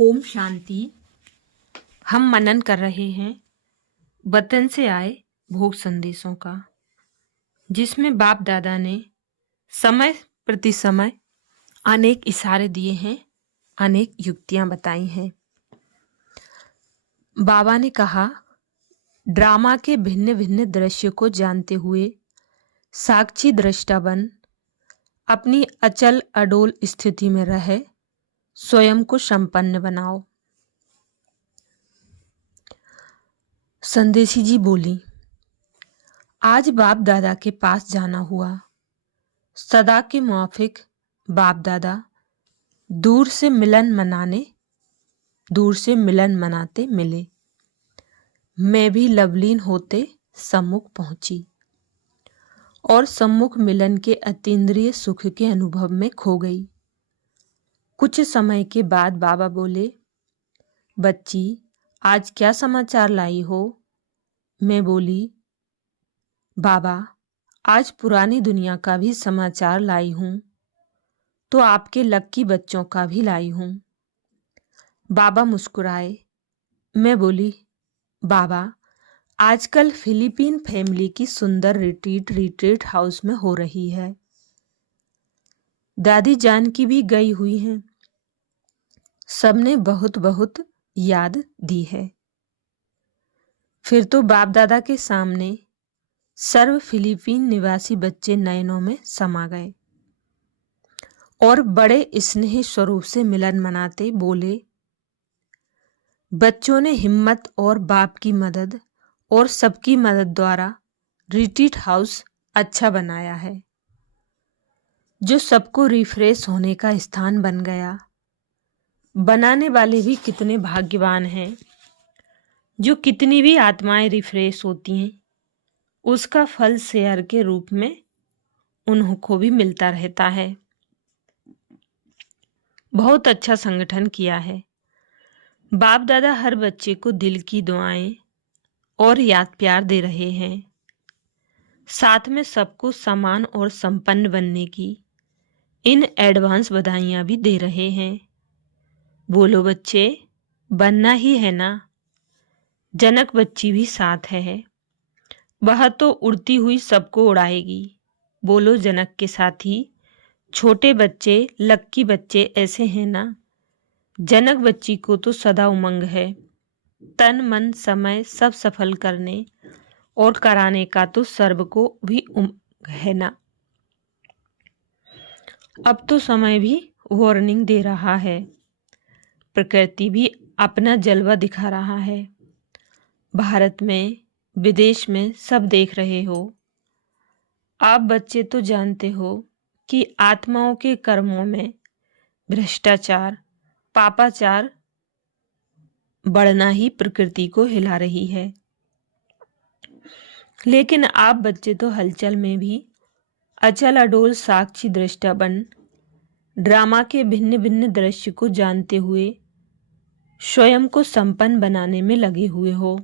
ओम शांति। हम मनन कर रहे हैं वतन से आए भोग संदेशों का, जिसमें बाप दादा ने समय प्रति समय अनेक इशारे दिए हैं, अनेक युक्तियां बताई हैं। बाबा ने कहा, ड्रामा के भिन्न भिन्न दृश्य को जानते हुए साक्षी दृष्टा बन अपनी अचल अडोल स्थिति में रहे स्वयं को संपन्न बनाओ। संदेशी जी बोली, आज बाप दादा के पास जाना हुआ। सदा के मुआफिक बाप दादा दूर से मिलन मनाते मिले। मैं भी लवलीन होते सम्मुख पहुंची और सम्मुख मिलन के अतीन्द्रिय सुख के अनुभव में खो गई। कुछ समय के बाद बाबा बोले, बच्ची आज क्या समाचार लाई हो? मैं बोली, बाबा आज पुरानी दुनिया का भी समाचार लाई हूँ, तो आपके लक्की बच्चों का भी लाई हूँ। बाबा मुस्कुराए। मैं बोली, बाबा आजकल फिलीपीन फैमिली की सुंदर रिट्रीट हाउस में हो रही है। दादी जान की भी गई हुई हैं। सबने बहुत बहुत याद दी है। फिर तो बाप दादा के सामने सर्व फिलीपीन निवासी बच्चे नयनों में समा गए और बड़े स्नेह स्वरूप से मिलन मनाते बोले। बच्चों ने हिम्मत और बाप की मदद और सबकी मदद द्वारा रिट्रीट हाउस अच्छा बनाया है, जो सबको रिफ्रेश होने का स्थान बन गया। बनाने वाले भी कितने भाग्यवान हैं। जो कितनी भी आत्माएं रिफ्रेश होती हैं, उसका फल शेयर के रूप में उनको भी मिलता रहता है। बहुत अच्छा संगठन किया है। बाप दादा हर बच्चे को दिल की दुआएं और याद प्यार दे रहे हैं। साथ में सबको समान और संपन्न बनने की इन एडवांस बधाइयां भी दे रहे हैं। बोलो बच्चे, बनना ही है ना। जनक बच्ची भी साथ है। वह तो उड़ती हुई सबको उड़ाएगी। बोलो जनक के साथी, छोटे बच्चे लक्की बच्चे ऐसे हैं ना। जनक बच्ची को तो सदा उमंग है। तन मन समय सब सफल करने और कराने का तो सर्व को भी उमंग है ना। अब तो समय भी वार्निंग दे रहा है। प्रकृति भी अपना जलवा दिखा रहा है। भारत में विदेश में सब देख रहे हो। आप बच्चे तो जानते हो कि आत्माओं के कर्मों में भ्रष्टाचार, पापाचार बढ़ना ही प्रकृति को हिला रही है। लेकिन आप बच्चे तो हलचल में भी अचल अडोल साक्षी दृष्टा बन ड्रामा के भिन्न भिन्न दृश्य को जानते हुए स्वयं को संपन्न बनाने में लगे हुए हो।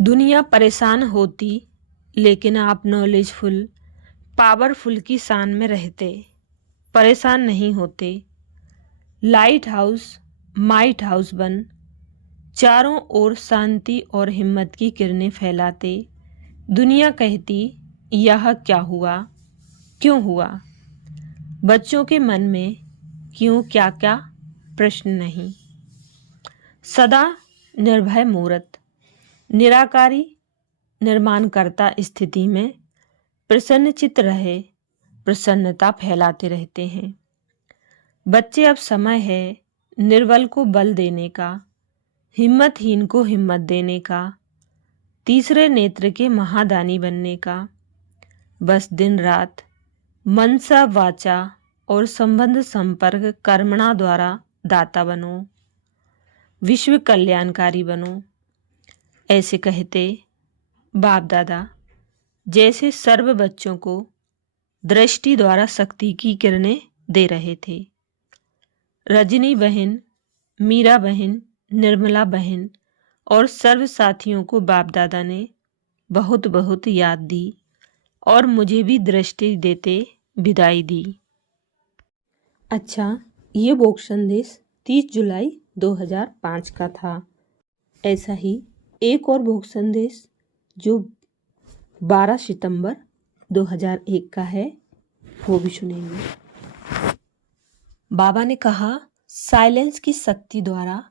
दुनिया परेशान होती, लेकिन आप नॉलेजफुल पावरफुल की शान में रहते, परेशान नहीं होते। लाइट हाउस माइट हाउस बन चारों ओर शांति और हिम्मत की किरणें फैलाते। दुनिया कहती, यह क्या हुआ, क्यों हुआ। बच्चों के मन में क्यों क्या क्या प्रश्न नहीं। सदा निर्भय मूर्त निराकारी निर्माणकर्ता स्थिति में प्रसन्नचित्त रहे, प्रसन्नता फैलाते रहते हैं। बच्चे अब समय है निर्बल को बल देने का, हिम्मतहीन को हिम्मत देने का, तीसरे नेत्र के महादानी बनने का। बस दिन रात मनसा वाचा और संबंध संपर्क कर्मणा द्वारा दाता बनो, विश्व कल्याणकारी बनो। ऐसे कहते बाप दादा जैसे सर्व बच्चों को दृष्टि द्वारा शक्ति की किरणें दे रहे थे। रजनी बहन, मीरा बहन, निर्मला बहन और सर्व साथियों को बाप दादा ने बहुत बहुत याद दी और मुझे भी दृष्टि देते विदाई दी। अच्छा, ये वोक संदेश 30 जुलाई 2005 का था। ऐसा ही एक और वोक संदेश जो 12 सितंबर 2001 का है, वो भी सुनेंगे। बाबा ने कहा, साइलेंस की शक्ति द्वारा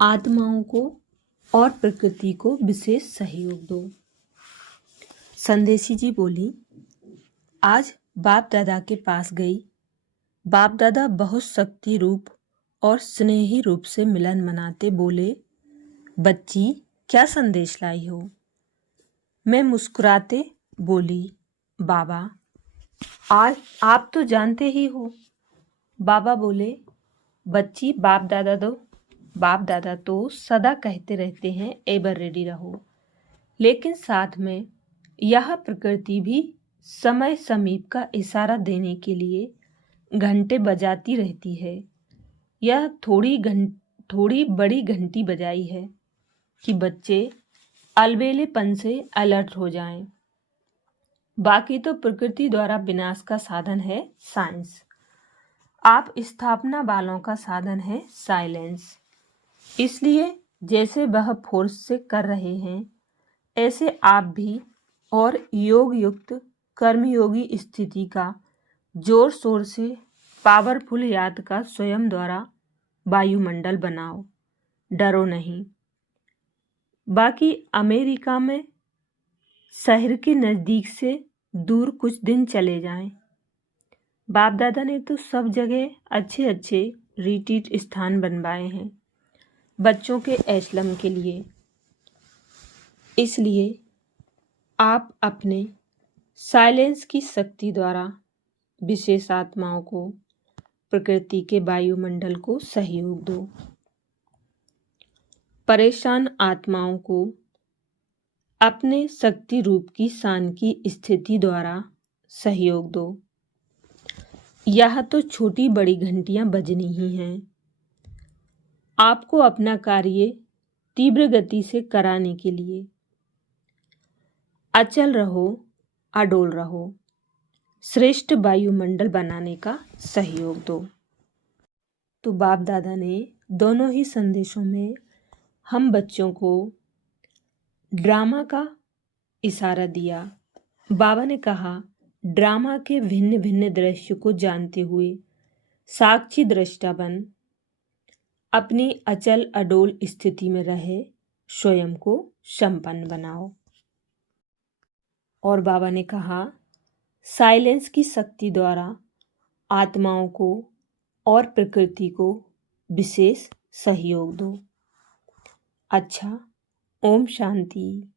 आत्माओं को और प्रकृति को विशेष सहयोग दो। संदेशी जी बोली, आज बाप दादा के पास गई। बाप दादा बहुत शक्ति रूप और स्नेही रूप से मिलन मनाते बोले, बच्ची क्या संदेश लाई हो? मैं मुस्कुराते बोली, बाबा आज आप तो जानते ही हो। बाबा बोले, बच्ची बाप दादा तो सदा कहते रहते हैं एवर रेडी रहो, लेकिन साथ में यह प्रकृति भी समय समीप का इशारा देने के लिए घंटे बजाती रहती है। यह थोड़ी बड़ी घंटी बजाई है कि बच्चे अलबेलेपन से अलर्ट हो जाएं। बाकी तो प्रकृति द्वारा विनाश का साधन है साइंस, आप स्थापना वालों का साधन है साइलेंस। इसलिए जैसे वह फोर्स से कर रहे हैं, ऐसे आप भी और योग युक्त कर्मयोगी स्थिति का जोर शोर से पावरफुल याद का स्वयं द्वारा वायुमंडल बनाओ, डरो नहीं। बाकी अमेरिका में शहर के नज़दीक से दूर कुछ दिन चले जाएं। बाप दादा ने तो सब जगह अच्छे अच्छे रिट्रीट स्थान बनवाए हैं बच्चों के एस्लम के लिए। इसलिए आप अपने साइलेंस की शक्ति द्वारा विशेष आत्माओं को, प्रकृति के वायुमंडल को सहयोग दो। परेशान आत्माओं को अपने शक्ति रूप की शान की स्थिति द्वारा सहयोग दो। यह तो छोटी बड़ी घंटियां बजनी ही हैं। आपको अपना कार्य तीव्र गति से कराने के लिए अचल रहो, अडोल रहो, श्रेष्ठ वायुमंडल बनाने का सहयोग दो। तो बाप दादा ने दोनों ही संदेशों में हम बच्चों को ड्रामा का इशारा दिया। बाबा ने कहा, ड्रामा के भिन्न भिन्न दृश्य को जानते हुए साक्षी दृष्टा बन अपनी अचल अडोल स्थिति में रहे स्वयं को संपन्न बनाओ। और बाबा ने कहा, साइलेंस की शक्ति द्वारा आत्माओं को और प्रकृति को विशेष सहयोग दो। अच्छा, ओम शांति।